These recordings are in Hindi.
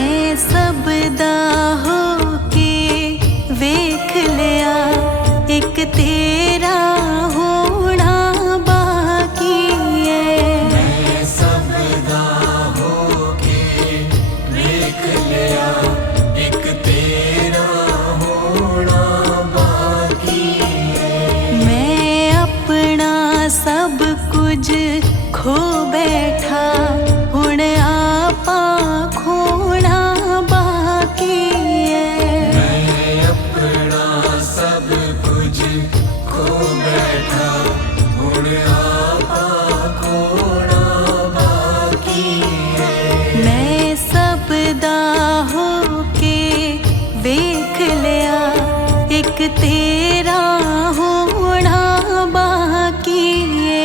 मैं सब दा होके वेख लिया, एक तेरा होना बाकी है। मैं सब दा होके वेख लिया, एक तेरा होना बाकी है। मैं अपना सब कुछ खो बैठा, हुण आपा खोना बाकी है। मैं अपना सब कुछ खो बैठा, हुण आपा खोना बाकी है। मैं सब दा होके वेख लिया, एक तेरा होना बाकी है।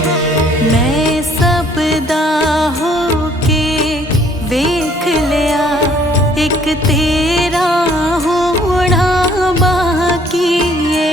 है। मैं सब दा होके वेख लिया, एक तेरा होना बाकी है।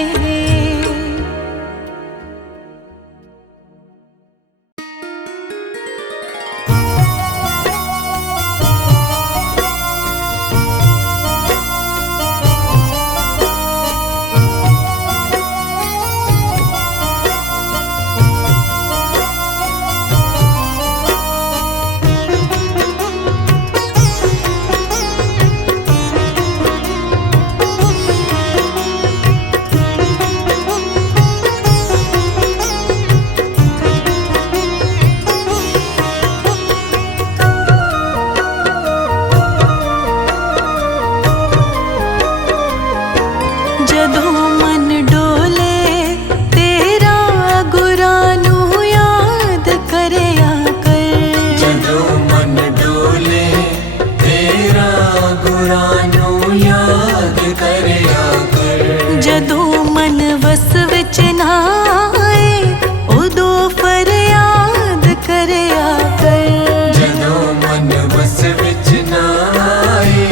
जदों मन डोले तेरा गुरां नूं याद करया कर। जदों मन डोले तेरा गुरां नूं याद करया कर। जदों मन वस विच ना आए उदों फरियाद करया कर। जदों मन बस विच ना आए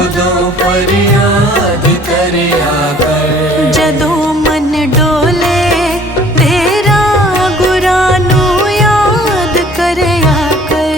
उदों फरियाद करया कर। जदों मन डोले तेरा गुरां नूं याद करया कर।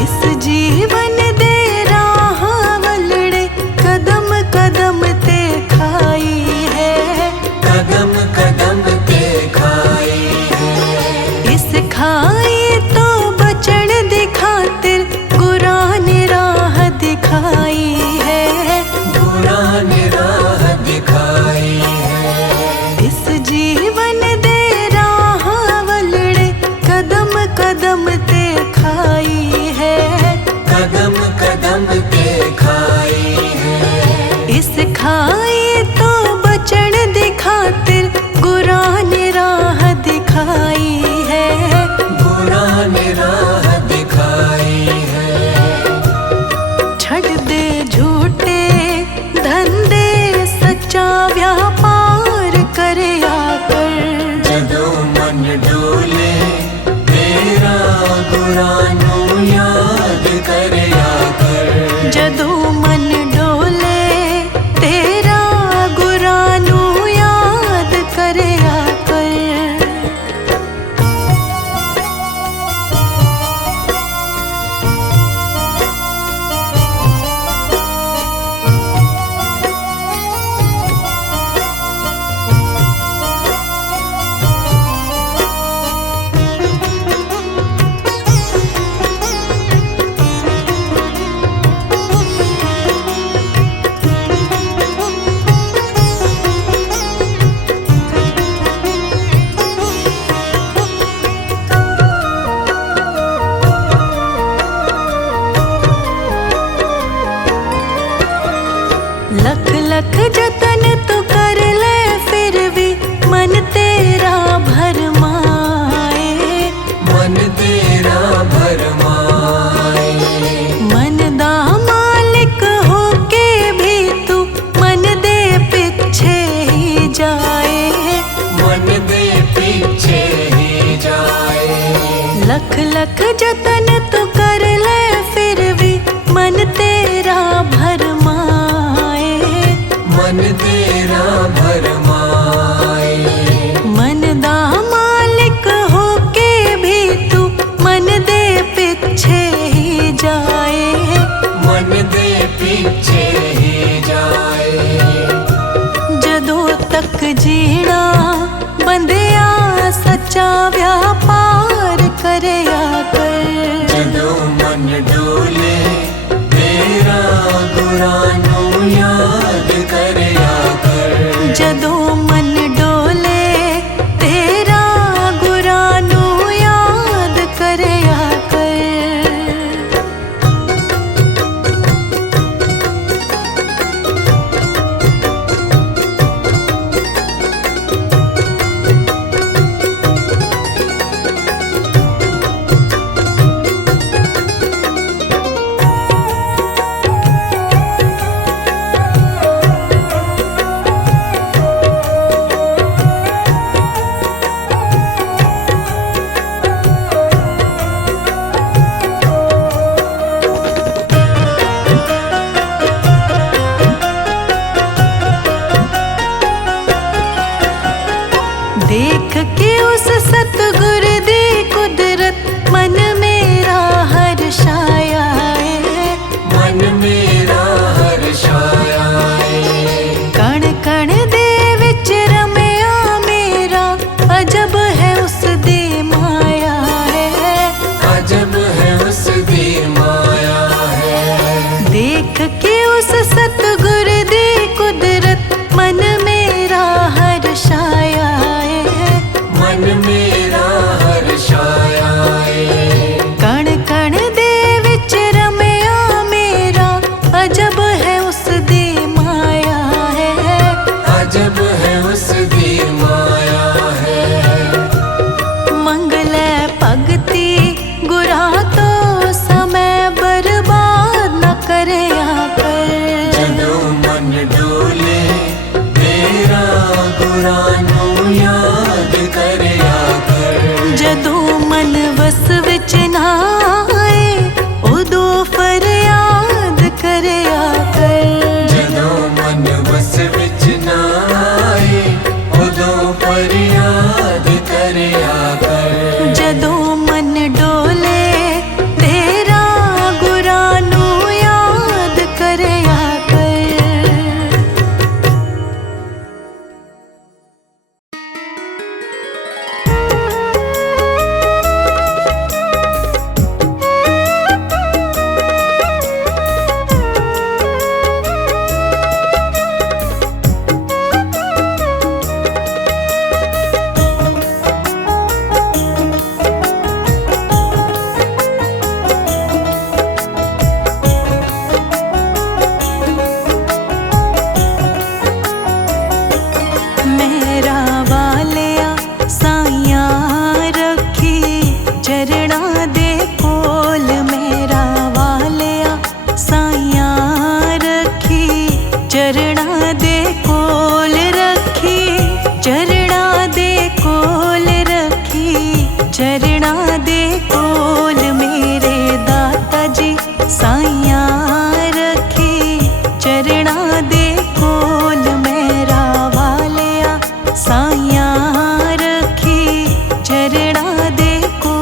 इस जीवन दे राह वलड़े कदम कदम ते खाई है। कदम कदम ते खाई है। इस खाई तो बचण दी खातिर गुरां ने राह दिखाई है। गुरां ने राह दिखाई है। इस जीवन दे राह वलड़े कदम कदम ते खाई है। कदम कदम ते खाई है। इस खाई तो बचण दी खातिर गुरां ने राह दिखाई है। गुरां ने राह दिखाई है। छड़ दे झूठे धंधे सच्चा व्यापार करया कर। जदों मन डोले तेरा गुरां नूं याद करया कर। जदों मन डोले तेरा गुरां नूं याद करया कर। लख लख जतन तो कर ले फिर भी मन तेरा भरमाए। मन तेरा भरमाए। मन दा मालिक होके भी तू मन दे पिछे ही जाए। मन दे पीछे ही जाए। लख लख जतन तो कर ले फिर भी मन तेरा भरमाए। मन तेरा भरमाए। मन दा मालिक होके भी तू मन दे पिछे ही जाए। मन दे पीछे ही जाए। जदों तक जीना बंदिया सच्चा व्यापार करया कर। जदों मन डोले साइया रखी चरणा दे कोल मेरा वालिया, साइया रखी चरणा दे कोल।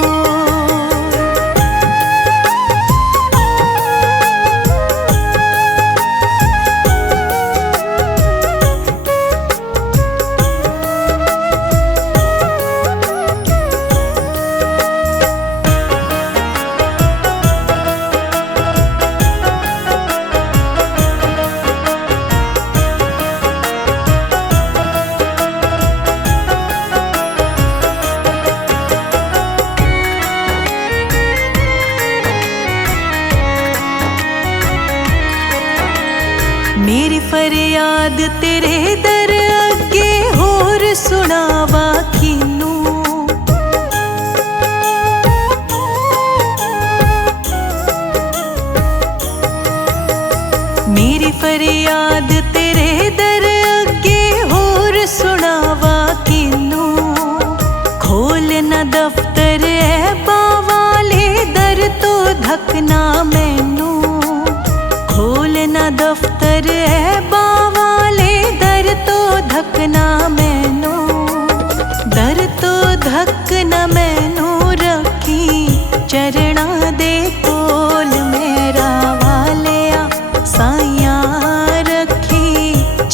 मेरी फरियाद तेरे दर अगे होर सुनावा किनू, मेरी फरियाद तेरे दर अगे होर सुनावा किनू। खोल न दफ्तर ऐबा वाले दर तो धकना मैनू, खोल न दफ्तर ऐबा वाले दर तो धकना मैनू, दर तो धकना मैनू रखी चरणा दे कोल मेरा वालिया, साइया रखी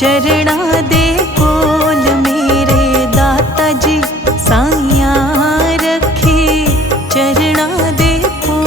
चरणा दे कोल मेरे दाता जी, साइया रखी चरणा दे कोल।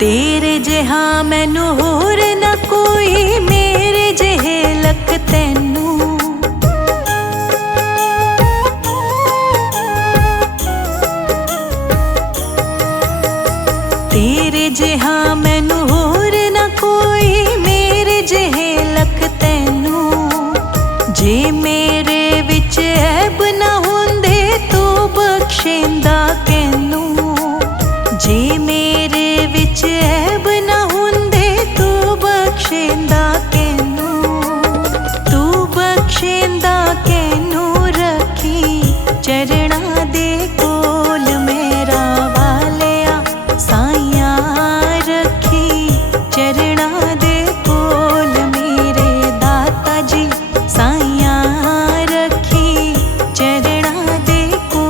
तेरे जिहा मैनू होर न कोई, मेरे जिहे लख तैनू, तेरे जिहा मैनू होर न कोई, मेरे जिहे लख तैनू। जे मेरे विच ऐब न हुंदे तू बख्शेंदा कैनू, जे मेरे विच ऐब न हुंदे तू बख्शेंदा कैनू, तू बख्शेंदा कैनू रखी चरणा दे कोल मेरा वालिया, साइया रखी चरणा दे कोल मेरे दाता जी, साइया रखी चरणा दे कोल।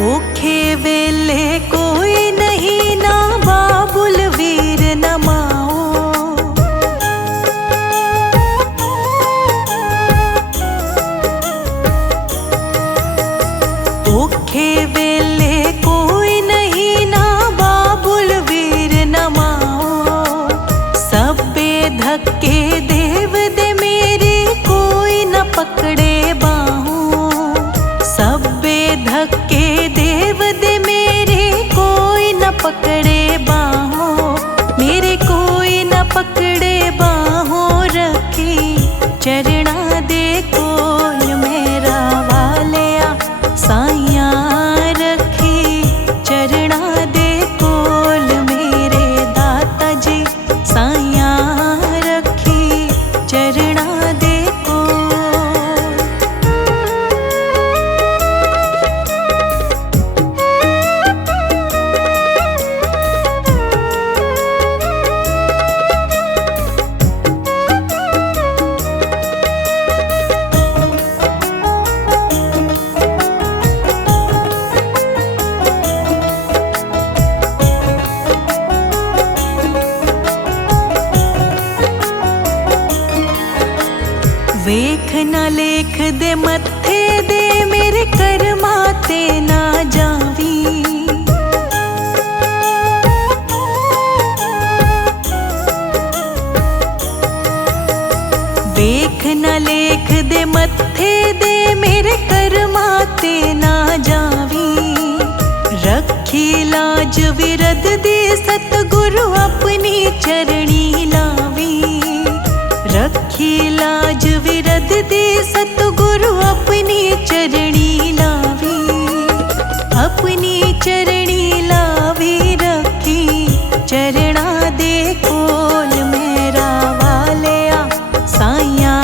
औखे वेले कोई नहीं ना बाबुल वीर न माओ, औखे वेले कोई नहीं ना बाबुल वीर न माओ। सबे धक्के देव दे मेरी कोई न पकड़े बाहों, सबे धक्के देव दे मेरे न लेख दे मत्थे दे मेरे कर्मा ते ना जावी। देख न लेख दे मत्थे दे मेरे कर्मा ते ना जावी। रखी लाज विरद दी सतगुरु अपनी चरणी लावी। रखी लाज विरद दी सतगुरु अपनी चरणी लावी। अपनी चरणी लावी रखी चरणा दे कोल मेरा वालिया साइया।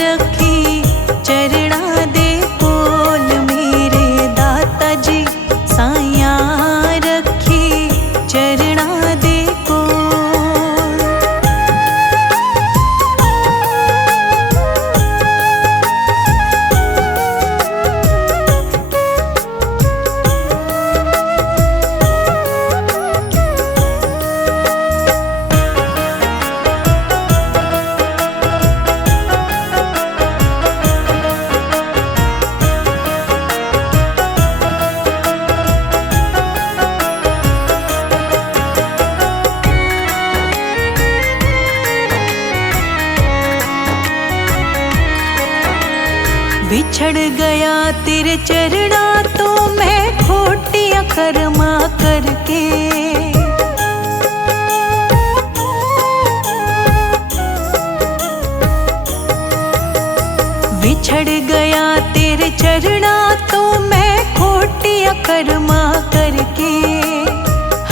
रखी चरणा दे कोल मेरे दाता जी साइया। रखी चरणा दे कोल। बिछड़ गया तेरे चरणा तो मैं खोटियां कर्मा करके। बिछड़ गया तेरे चरणा तो मैं खोटियां कर्मा करके।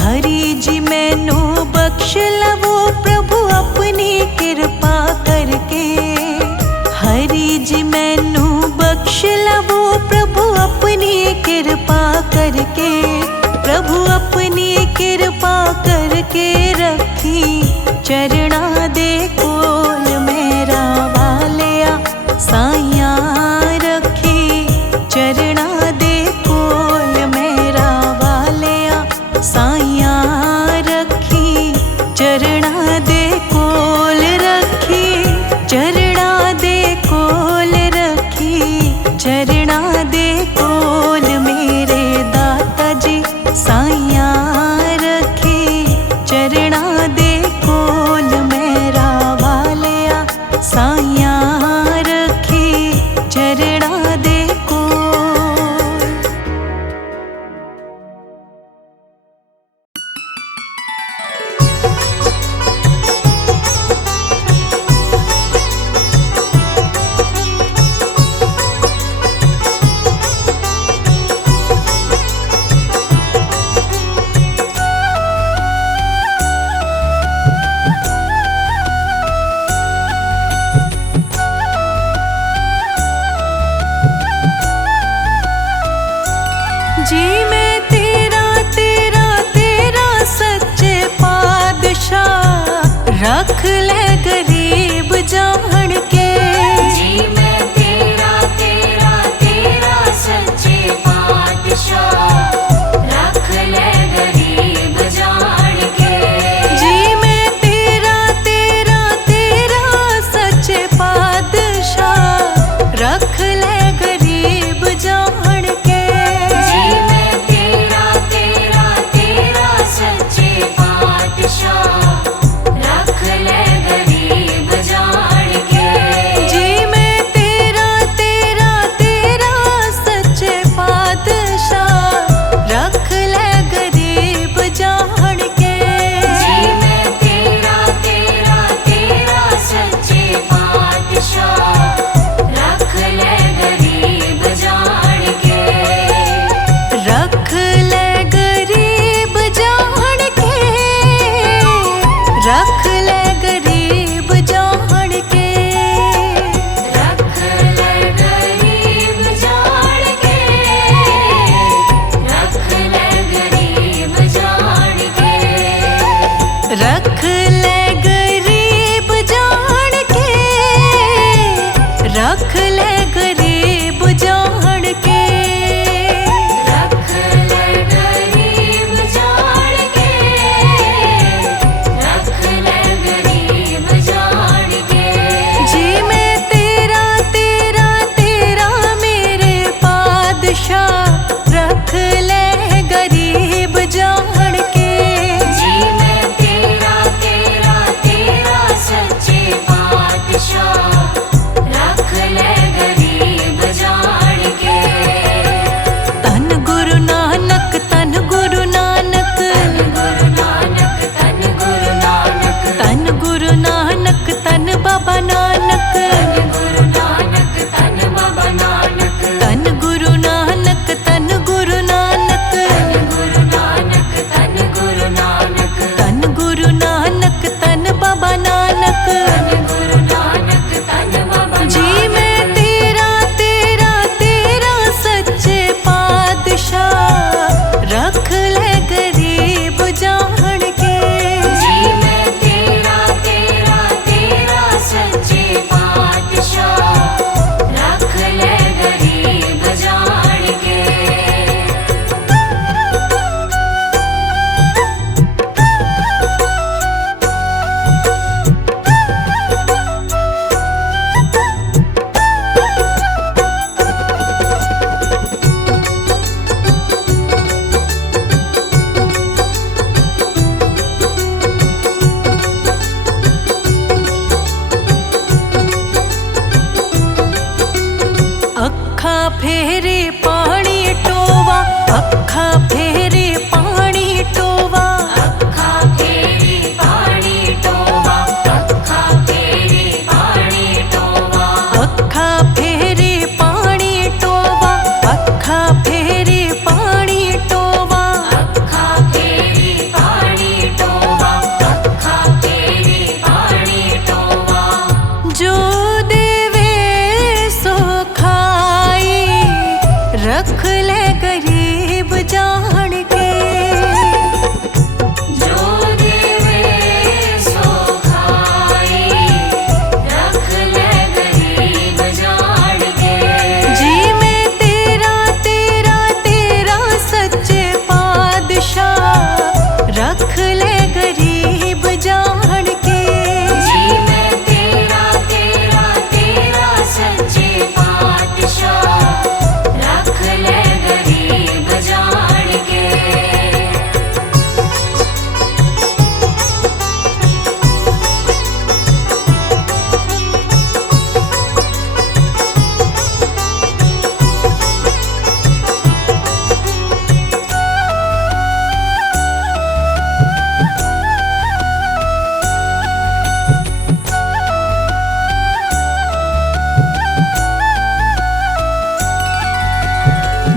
हरि जी मैनू बख्श लवो प्रभु अपनी कृपा करके। हरि जी मैनू बख्श लवो प्रभु अपनी कृपा करके। प्रभु अपनी कृपा करके रखी चरणा दे कोल मेरा वालिया साइया। रखी चरणा दे कोल मेरा वालिया साइया। रखी चरणा दे कोल। रखी चरणा दे कोल। रखी चरणा दे कोल मेरे दाता जी साइया। रखी चरणा दे कोल मेरा वालिया साइया। रखी चरणा दे कोल।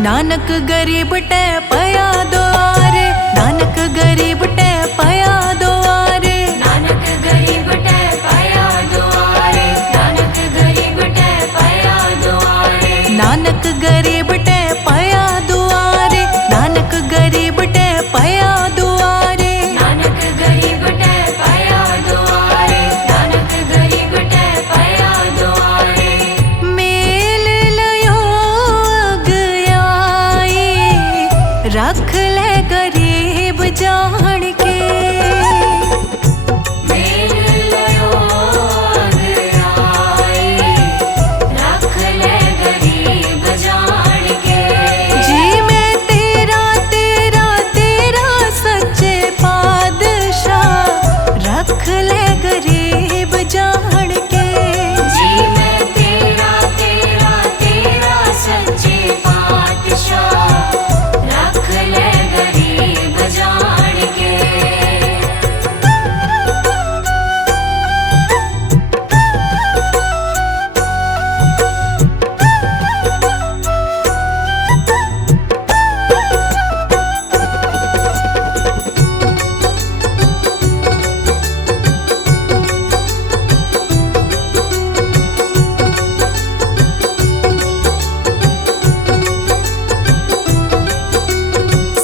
नानक गरीब टे पया द्वारे, नानक गरीब टे पया द्वारे, नानक गरीब टे पया द्वारे, नानक गरीब टे पया द्वारे, नानक गरीब टे पया द्वारे, नानक गरीब टे पया द्वारे, नानक गरीब टे पया द्वारे, नानक गरीब टे पया द्वारे। मेल लयो अगयाई, रख ले गरीब जान के, मेल लयो अगयाई, रख ले गरीब जान के। जी मैं तेरा तेरा तेरा सच्चे पादशाह, रख ले गरीब जान के। जी मैं तेरा तेरा तेरा सच्चे पातशाह, रख ले गरीब जान के।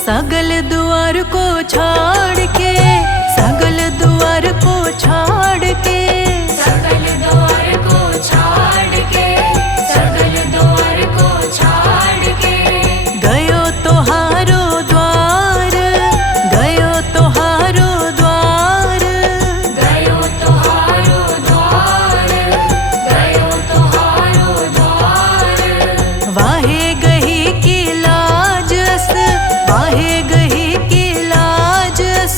सगल द्वार को छोड़ के, सगल द्वार को छोड़ के, सगल द्वार को छाड़ के, सगल द्वार को छाड़ के, गयो तोहारो द्वार, गयो तोहारो द्वार, गयो तोहारो द्वार, गयो तोहारो द्वार। वाहे गही की लाजस, वाहे गही की लाजस,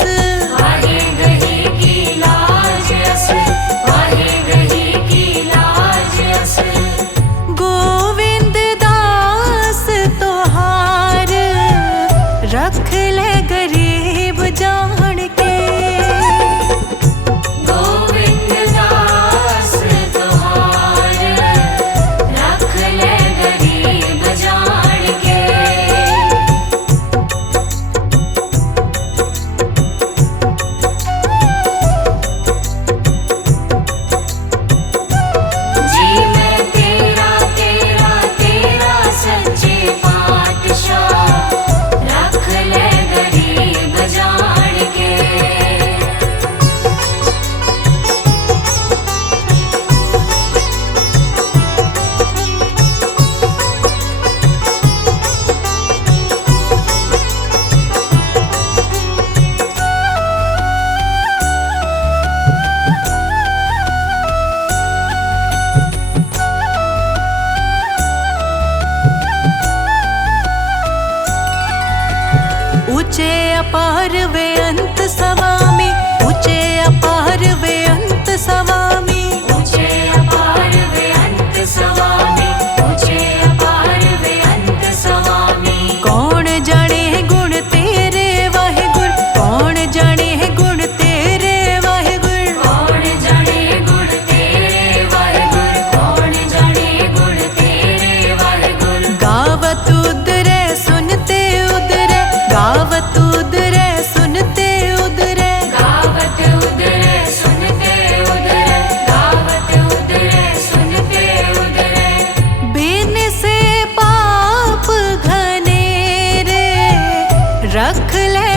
वाहे गही की लाज अस, वाहे गही की लाज अस। गोविंद दास तोहार, रख ले गरीब जान के। गोविंद दास तोहार, रख ले गरीब जान के। जी मैं तेरा तेरा तेरा सच्चे पातशाह, रख ले गरीब जान के। ऊंचे अपार वे अंत स्वामी, ऊंचे अपार वे अंत स्वामी, ऊंचे अपार वे अंत स्वामी, ऊंचे अपार वे अंत स्वामी। कौन जाने गुण तेरे वाहिगुर, कौन जाने गुण तेरे वाहिगुर, कौन जाने गुण तेरे वाहिगुर, कौन जाने गुण तेरे वाहिगुर। गावत उदरे सुनते उदरे, गावत उदरे सुनते उदरे, गावत उदरे सुनते उदरे, गावत उदरे सुनते उदरे। बिन से पाप घनेरे, रख ले